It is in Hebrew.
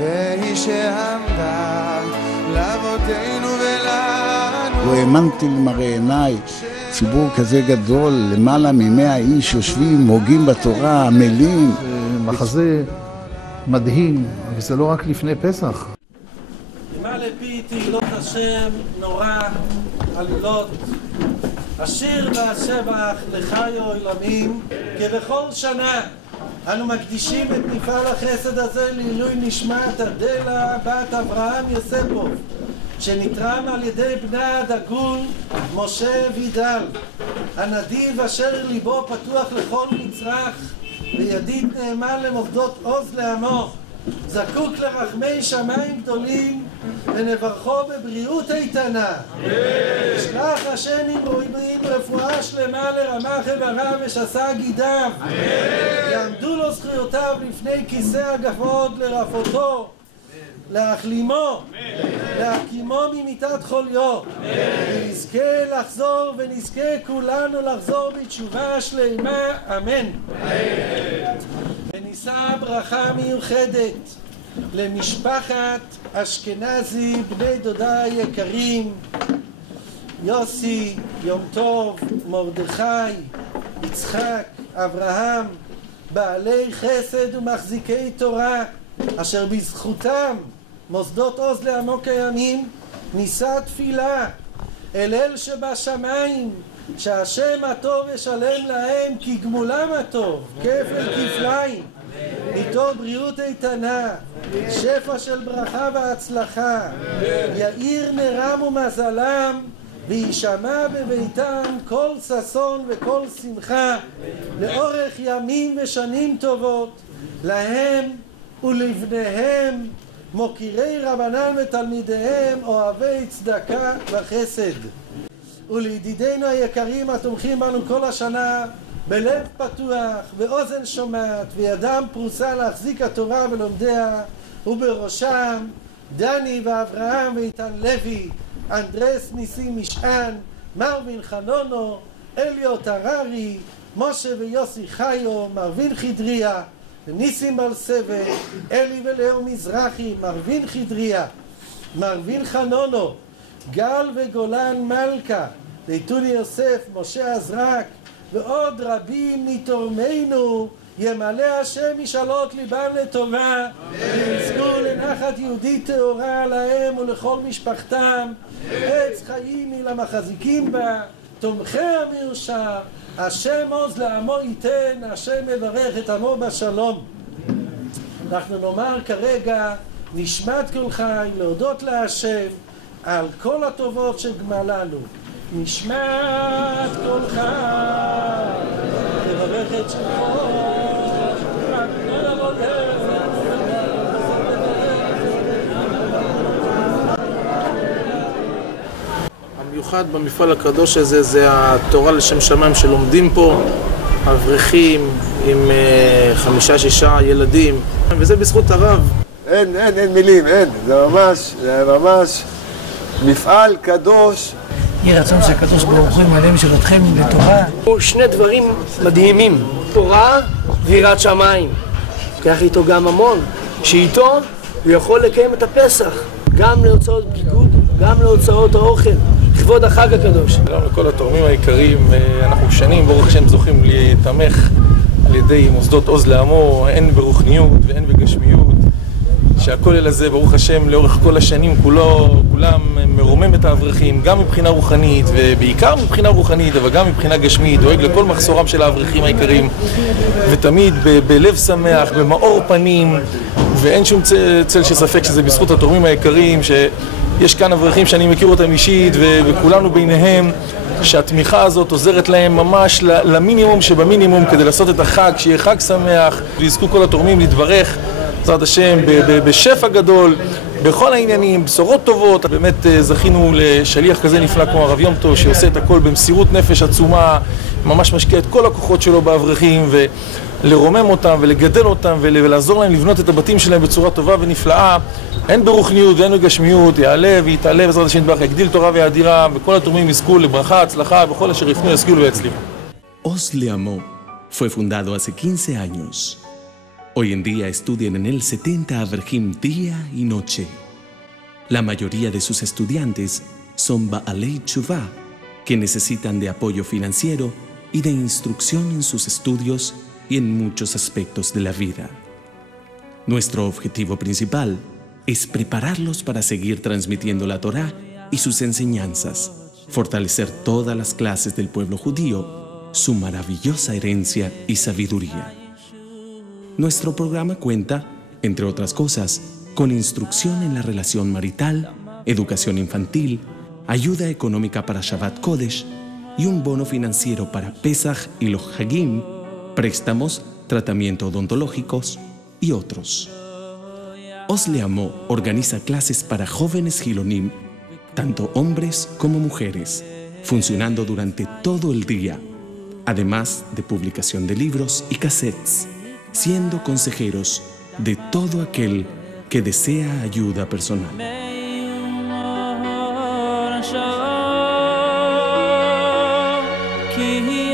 והיא שעמדה לאבותינו ולנו. לא האמנתי למראה עיניי, ציבור כזה גדול, למעלה מ100 איש יושבים, הוגים בתורה, עמלים. מחזה מדהים, אבל זה לא רק לפני פסח. מה לפי תהילות השם נורא עלילות, השיר והשבח לחיי עולמים. כבכל שנה אנו מקדישים את מפעל החסד הזה לעילוי נשמת אדלה בת אברהם יוספוב, שנתרם על ידי בנה הדגול משה וידל, הנדיב אשר ליבו פתוח לכל מצרך וידיד נאמן למוסדות עוז לעמו, זקוק לרחמי שמיים גדולים, ונברכו בבריאות איתנה. שלח השם עם רפואה שלמה לרמ"ח איבריו ושס"ה גידיו, יעמדו לו זכויותיו לפני כיסא הגפות, לרפאותו, להחלימו, להקימו ממיטת חוליו, ונזכה לחזור ונזכה כולנו לחזור בתשובה שלמה, אמן. ונישא ברכה מיוחדת למשפחת אשכנזי, בני דודה יקרים, יוסי, יום טוב, מרדכי, יצחק, אברהם, בעלי חסד ומחזיקי תורה, אשר בזכותם מוסדות עוז לעמו קיימים. נישא תפילה אל אל שבשמיים, שהשם הטוב ישלם להם כגמולם הטוב, כפל כפליים, איתו בריאות איתנה, שפע של ברכה והצלחה, יאיר נרם ומזלם, וישמע בביתם כל ששון וכל שמחה, לאורך ימים ושנים טובות, להם ולבניהם, מוקירי רבנן ותלמידיהם, אוהבי צדקה וחסד. ולידידינו היקרים התומכים בנו כל השנה, בלב פתוח ואוזן שומעת וידם פרוסה להחזיק התורה ולומדיה, ובראשם דני ואברהם ואיתן לוי, אנדרס ניסים משען, מרווין חנונו, אליוט הררי, משה ויוסי חיו, מרווין חדריה, ניסים בלסבת, אלי ולאו מזרחי, מרווין חדריה, מרווין חנונו, גל וגולן מלכה, ליטוני יוסף, משה עזרק, ועוד רבים מתורמנו, ימלא השם משאלות ליבם לטובה, ויזכו לנחת יהודית טהורה להם ולכל משפחתם, עץ חיים היא למחזיקים בה, תומכי המרשה, השם עוז לעמו ייתן, השם מברך את עמו בשלום. אנחנו נאמר כרגע נשמת כל חי, להודות להשם על כל הטובות שגמלנו. נשמת כל חי, תברך את שמו, המיוחד במפעל הקדוש הזה זה התורה לשם שמיים שלומדים פה, אברכים עם 5-6 ילדים, וזה בזכות הרב. אין מילים, אין, זה ממש מפעל קדוש. יהי רצון שהקדוש ברוך הוא ימלא משאלתכם לטובה. שני דברים מדהימים, תורה ויראת שמיים. כך איתו גם המון, שאיתו הוא יכול לקיים את הפסח, גם להוצאות ביגוד, גם להוצאות האוכל, לכבוד החג הקדוש. שלום לכל התורמים היקרים, אנחנו שנים ברוך השם זוכים להתמך על ידי מוסדות עוז לעמו, הן ברוחניות והן בגשמיות, שהכולל הזה ברוך השם לאורך כל השנים כולם מרומם את האברכים, גם מבחינה רוחנית ובעיקר מבחינה רוחנית, אבל גם מבחינה גשמית, דואג לכל מחסורם של האברכים היקרים, ותמיד בלב שמח, במאור פנים, ואין שום צל של ספק שזה בזכות התורמים היקרים, שיש כאן אברכים שאני מכיר אותם אישית וכולנו ביניהם, שהתמיכה הזאת עוזרת להם ממש למינימום שבמינימום כדי לעשות את החג, שיהיה חג שמח, ויזכו כל התורמים להתברך בעזרת השם בשפע גדול, בכל העניינים, בשורות טובות. באמת זכינו לשליח כזה נפלא כמו הרב יום טוב, שעושה את הכל במסירות נפש עצומה, ממש משקיע את כל הכוחות שלו באברכים, ולרומם אותם ולגדל אותם ולעזור להם לבנות את הבתים שלהם בצורה טובה ונפלאה, הן ברוחניות והן בגשמיות. יעלה ויתעלה בעזרת השם יתברך, יגדיל תורה ויאדירה, וכל התורמים יזכו לברכה, הצלחה, וכל אשר יפנו ישכילו ויצליחו. Oz le Amó fue fundado hace 15 años. Hoy en día estudian en él 70 avrejim día y noche. La mayoría de sus estudiantes son Baalei Tshuvah, que necesitan de apoyo financiero y de instrucción en sus estudios y en muchos aspectos de la vida. Nuestro objetivo principal es prepararlos para seguir transmitiendo la Torá y sus enseñanzas, fortalecer todas las clases del pueblo judío, su maravillosa herencia y sabiduría. Nuestro programa cuenta, entre otras cosas, con instrucción en la relación marital, educación infantil, ayuda económica para Shabbat Kodesh y un bono financiero para Pesach y los Hagim, préstamos, tratamiento odontológicos y otros. Oz Leamó organiza clases para jóvenes Gilonim, tanto hombres como mujeres, funcionando durante todo el día, además de publicación de libros y cassettes, siendo consejeros de todo aquel que desea ayuda personal. כי